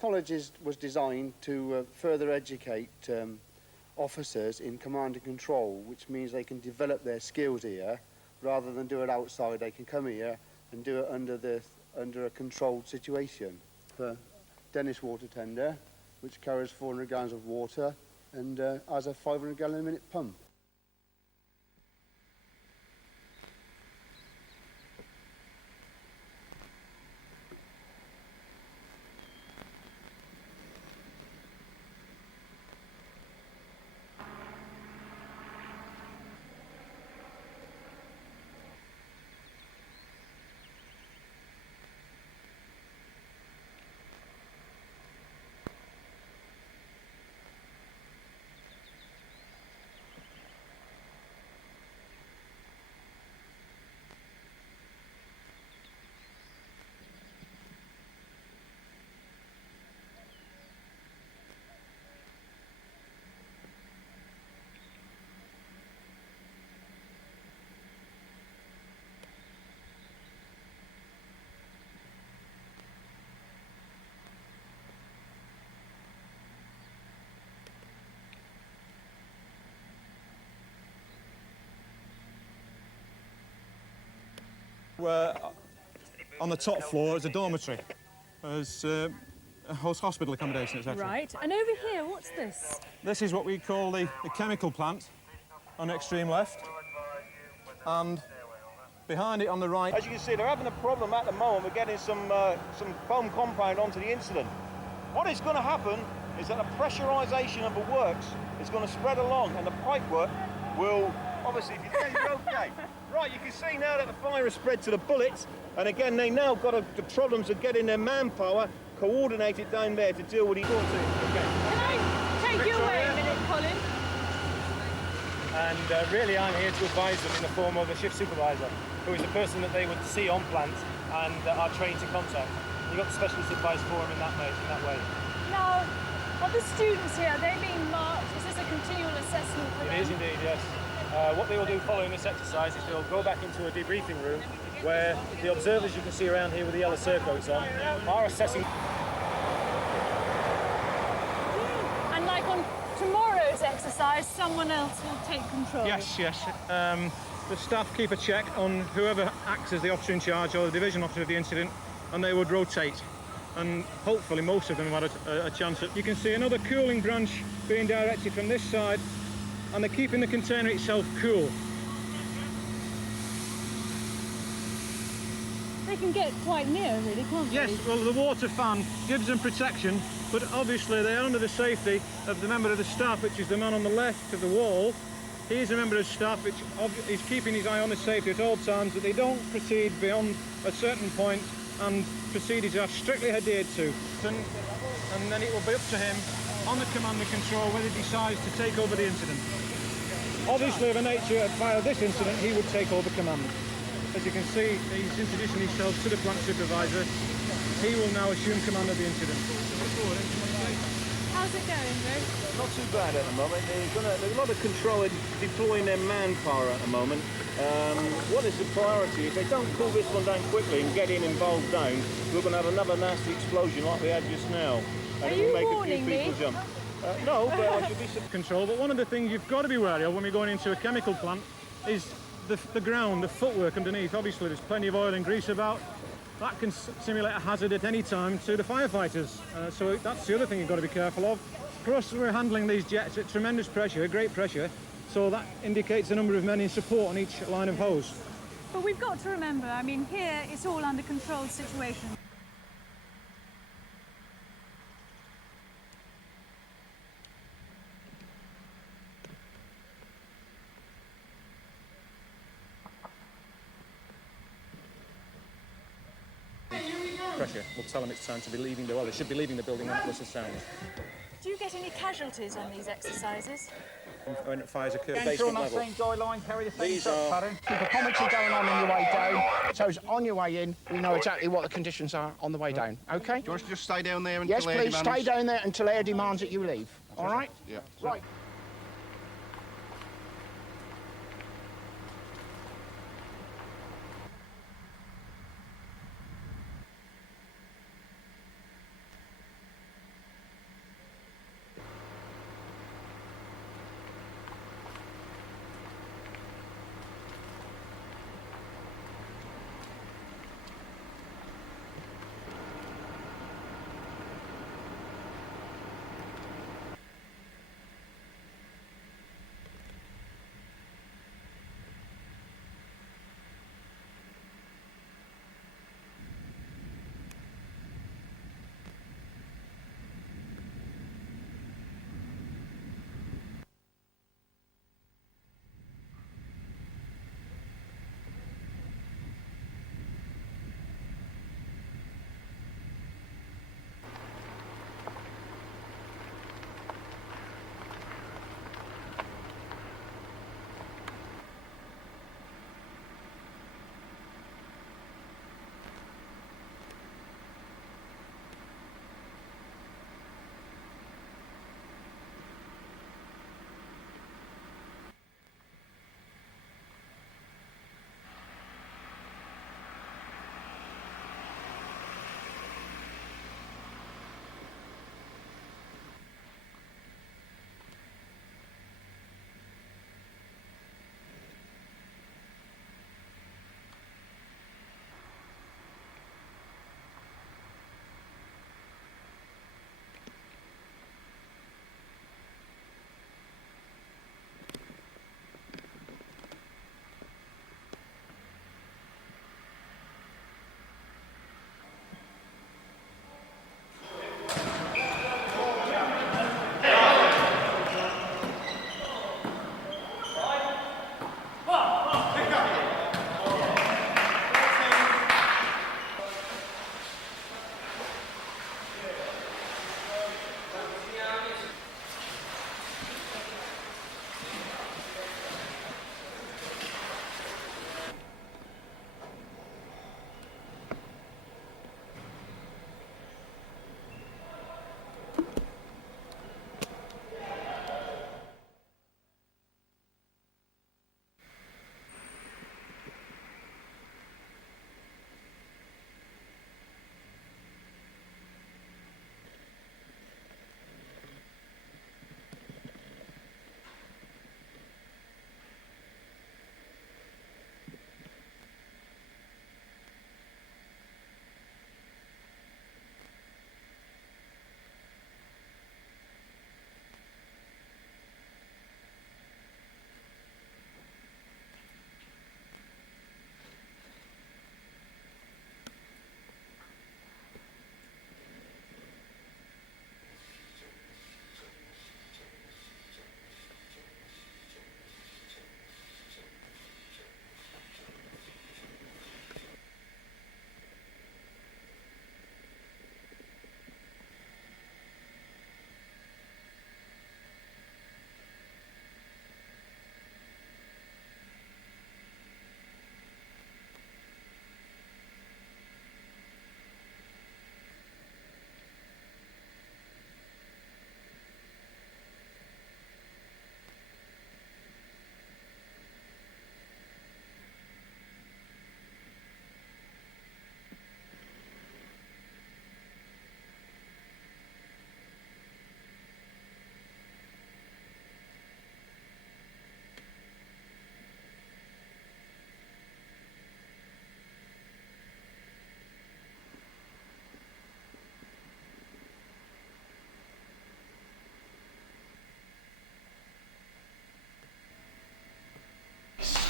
college was designed to further educate officers in command and control, which means they can develop their skills here rather than do it outside. They can come here and do it under a controlled situation. For Dennis water tender, which carries 400 gallons of water and has a 500 gallon a minute pump. On the top floor is a dormitory, as a hospital accommodation, etc. Right, and over here, what's this? This is what we call the chemical plant on the extreme left, and behind it on the right. As you can see, they're having a problem at the moment with getting some foam compound onto the incident. What is going to happen is that the pressurisation of the works is going to spread along, and the pipework will, obviously, if you're okay. Right, you can see now that the fire has spread to the bullets, and again, they now got the problems of getting their manpower coordinated down there to deal with the... Okay. Can I take you away a minute, Colin? And really, I'm here to advise them in the form of a shift supervisor, who is the person that they would see on plant and are trained to contact. You've got the specialist advice for them in that way. Now, are the students here, are they being marked? Is this a continual assessment for them? It is indeed, yes. What they will do following this exercise is they'll go back into a debriefing room where the observers you can see around here with the yellow surcoats on are assessing. And like on tomorrow's exercise, someone else will take control? Yes. The staff keep a check on whoever acts as the officer in charge or the division officer of the incident, and they would rotate. And hopefully most of them have had a chance. You can see another cooling branch being directed from this side, and they're keeping the container itself cool. They can get quite near, really, can't they? Yes, well, the water fan gives them protection, but obviously they're under the safety of the member of the staff, which is the man on the left of the wall. He's a member of staff which is keeping his eye on the safety at all times, that they don't proceed beyond a certain point, and procedures are strictly adhered to. And then it will be up to him on the command and control whether he decides to take over the incident. Obviously, of the nature of fire of this incident, he would take over command. As you can see, he's introducing himself to the plant supervisor. He will now assume command of the incident. How's it going, Drew? Not too bad at the moment. There's a lot of control in deploying their manpower at the moment. What is the priority? If they don't cool this one down quickly and get involved down, we're going to have another nasty explosion like we had just now. And Are it will you make warning a few people me? jump. No, but I should be... Control, but one of the things you've got to be wary of when we're going into a chemical plant is the ground, the footwork underneath. Obviously, there's plenty of oil and grease about. That can simulate a hazard at any time to the firefighters. So that's the other thing you've got to be careful of. For us, we're handling these jets at tremendous pressure, great pressure, so that indicates the number of men in support on each line of hose. But we've got to remember, I mean, here it's all under controlled situation. Pressure. We'll tell them it's time to be leaving the... Well, they should be leaving the building when it was a sound. Do you get any casualties on these exercises? When fires occur, Control basement on that level. same guideline, carry the same These search are- pattern. Keep a commentary going on your way down, so as on your way in, we know exactly what the conditions are on the way down, OK? Do you want us to just stay down there until Yes, air please, demands? stay down there until air demands that you leave, all right? Yeah. Right.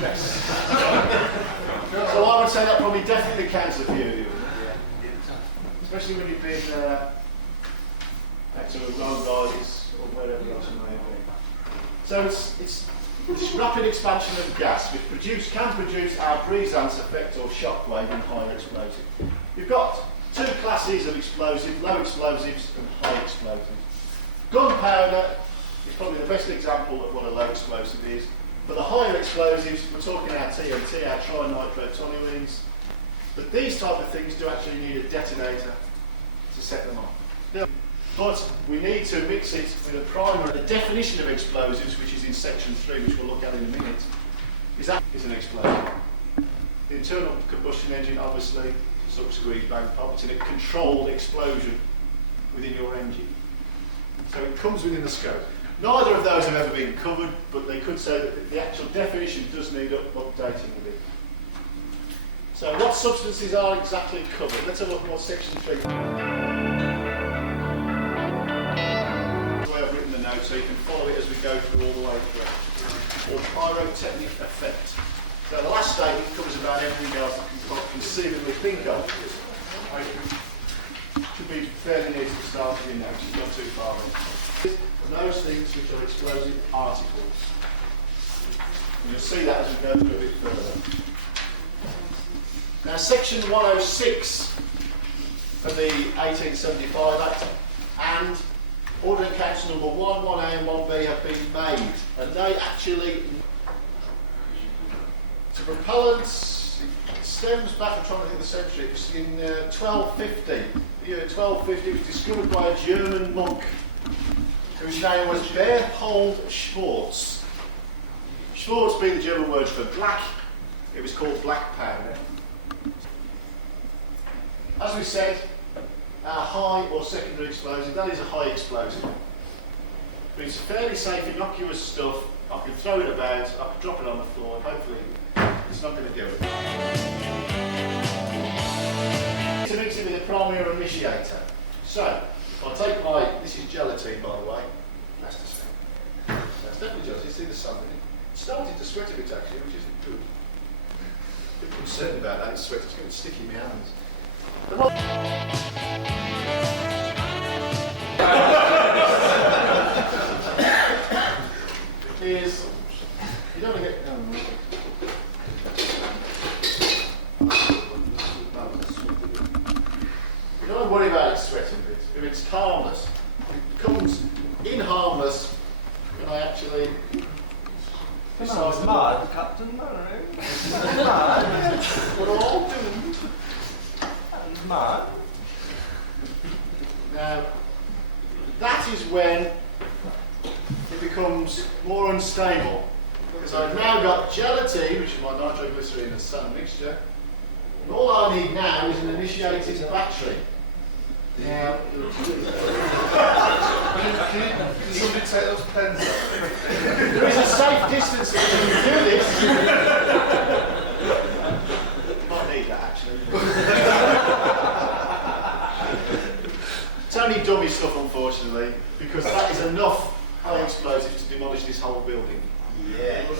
Yes. So I would say that probably definitely counts a few of you. Especially when you've been back to road rides or wherever else you may have been. So it's this rapid expansion of gas which can produce our brisance effect or shock wave in higher explosive. You've got two classes of explosives, low explosives and high explosives. Gunpowder is probably the best example of what a low explosive is. For the higher explosives, we're talking our TNT, our trinitrotoluenes. But these type of things do actually need a detonator to set them off. But we need to mix it with a primer. The definition of explosives, which is in section 3, which we'll look at in a minute, is an explosion. The internal combustion engine, obviously, suck, squeeze, bang, pop. It's in a controlled explosion within your engine. So it comes within the scope. Neither of those have ever been covered, but they could say that the actual definition does need updating a bit. So what substances are exactly covered? Let's have a look at what section 3. I've written the note so you can follow it as we go through all the way through. Or pyrotechnic effect. So the last statement covers about everything else that you can conceivably think of. Should be fairly near to the start of your notes, it's not too far in. Those things which are explosive articles. And you'll see that as we go through a bit further. Now, section 106 of the 1875 Act and Ordnance Council number 1, 1A and 1B have been made, and they actually, to propellants, it stems back, I'm trying to think of the century, it was in 1250. The year 1250 was discovered by a German monk whose name was Berthold Schwarz. Schwarz being the German word for black, it was called black powder. As we said, our high or secondary explosive, that is a high explosive. But it's fairly safe, innocuous stuff. I can throw it about, I can drop it on the floor, and hopefully it's not going to do it. To mix it with a primary or initiator. So, I'll take this is gelatine by the way. That's the same. That's definitely gelatine, you see the sun in it. It's starting to sweat a bit actually, which isn't good. A bit concerned about that, it's sweat, it's going to stick in my hands. Is you don't want to get you don't want to worry about it sweating a bit. If it's harmless, it comes in harmless when I actually It's mad, Captain. No. We're all doomed. Mad. Now, that is when it becomes more unstable. Because I've now got gelatine, which is my nitroglycerine and sun mixture, and all I need now is an initiating battery. Now, Can somebody take those pens off? there is a safe distance that you can do this. You might need that actually. It's only dummy stuff, unfortunately, because that is enough high explosives to demolish this whole building. Yeah. But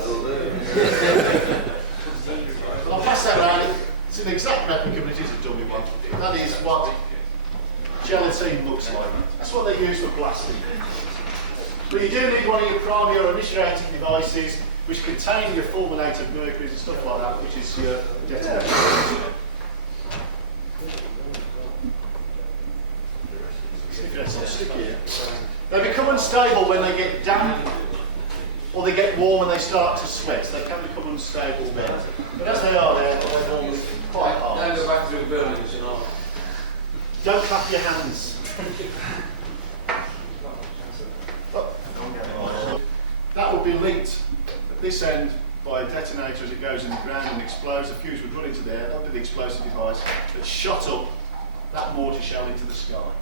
I'll pass that around. It's an exact replica, but it is a dummy one. That is what gelatine looks like. That's what they use for blasting. But you do need one of your primary or initiating devices which contain your fulminate of mercuries and stuff like that, which is your detonator. They become unstable when they get damp or they get warm and they start to sweat. So they can become unstable then. But as they are there, they're normally quite hard. Don't go back through the buildings, you know. Don't clap your hands. That will be linked at this end by a detonator as it goes in the ground and explodes. The fuse would run into there. That would be the explosive device that shot up that mortar shell into the sky.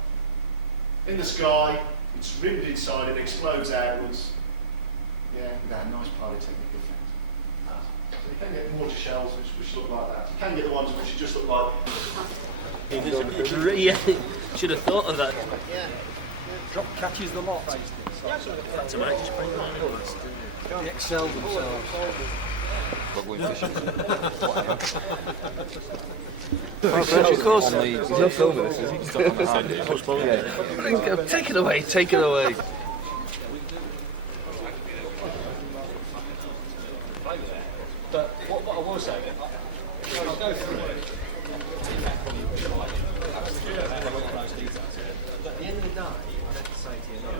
In the sky, it's rimmed inside, it explodes outwards. Yeah, with that nice pyrotechnic effect. So you can get mortar shells which look like that. You can get the ones which just look like. Yeah, should have thought of that. Yeah. Drop catches the lot. That's all right, just bring them on. They excel themselves. Of course. He's not filming this, is he? Take it away, take it away. But what I will say, I'll go through it. But at the end of the day, I have to say to you now,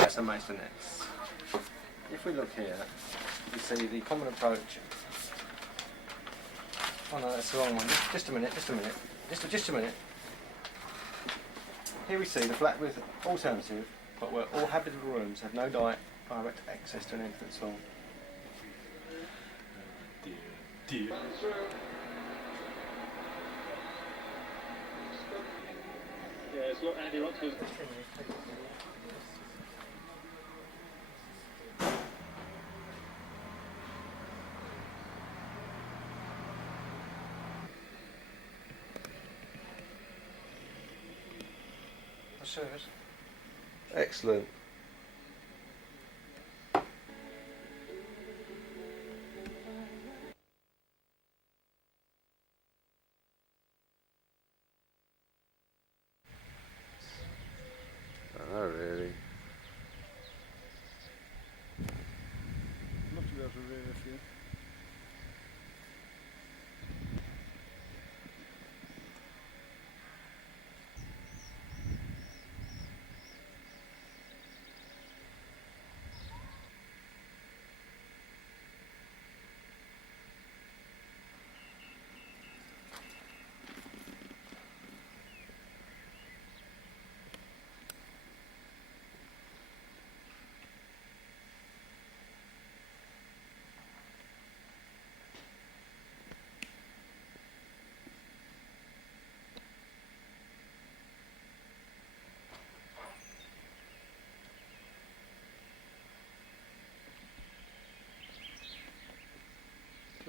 That's the Masonets. If we look here, you see the common approach. Oh no, that's the wrong one. Just a minute, just a minute. Just a minute. Here we see the flat with alternative, but where all habitable rooms have no direct access to an entrance hall. dear. Yes, look, Andy Roxburgh's Service. Excellent. Oh, really? Must be able to rear a few.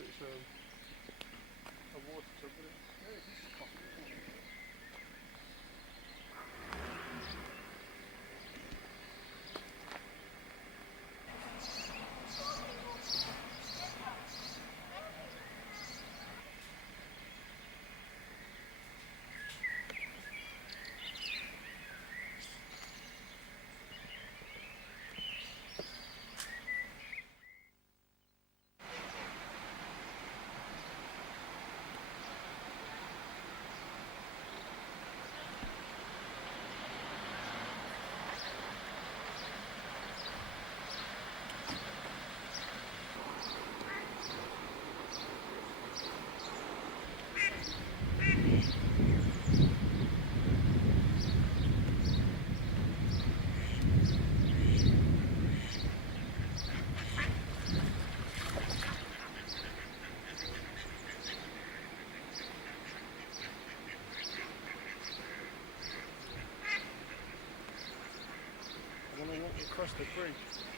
It's a water tub, but it's coffee. Across the bridge.